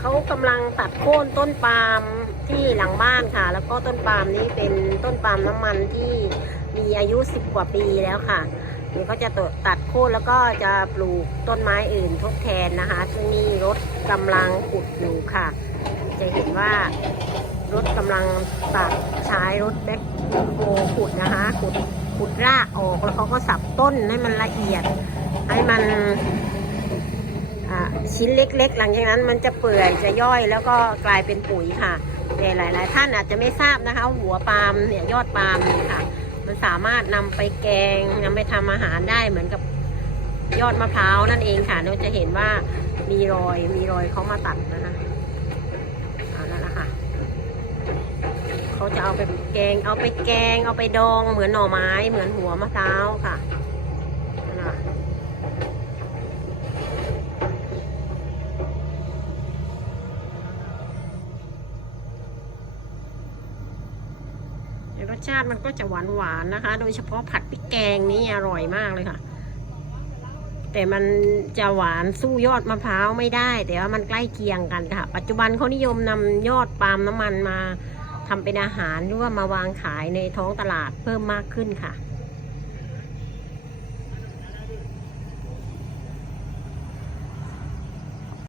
เขากำลังตัดโค่นต้นปาล์มที่หลังบ้านค่ะ แล้วก็ต้นปาล์มนี้เป็นต้นปาล์มน้ำมันที่มีอายุ 10 กว่าปีแล้วค่ะเดี๋ยวก็จะตัดโค่นแล้วก็จะปลูกต้นไม้อื่นทดแทนนะคะ ซึ่งนี่รถกำลังขุดอยู่ค่ะ จะเห็นว่ารถกำลังตัดใช้รถแบ็คโฮขุดนะคะขุดขุดรากออกแล้วเขาก็สับต้นให้มันละเอียดให้มัน ชิ้นเล็กๆ หลังจากนั้นมันจะเปื่อยจะย่อยแล้วก็กลายเป็นปุ๋ยค่ะแต่หลาย ๆ ท่านอาจจะไม่ทราบนะคะ หัวปาล์มเนี่ยยอดปาล์มนี่ค่ะ มันสามารถนำไปแกงนำไปทำอาหารได้เหมือนกับยอดมะพร้าวนั่นเองค่ะเราจะเห็นว่ามีรอยมีรอยเขามาตัดนะคะเอานั่นแหละค่ะเขาจะเอาไปแกงเอาไปแกงเอาไปดองเหมือนหน่อไม้เหมือนหัวมะพร้าวค่ะนั่นน่ะ รสชาติมันก็จะหวานหวานๆนะคะ โดยเฉพาะผัดพริกแกงนี่อร่อยมากเลยค่ะ แต่มันจะหวานสู้ยอดมะพร้าวไม่ได้ แต่ว่ามันใกล้เคียงกันค่ะ ปัจจุบันเขานิยมนำยอดปาล์มน้ำมันมาทำเป็นอาหารหรือว่ามาวางขายในท้องตลาดเพิ่มมากขึ้นค่ะ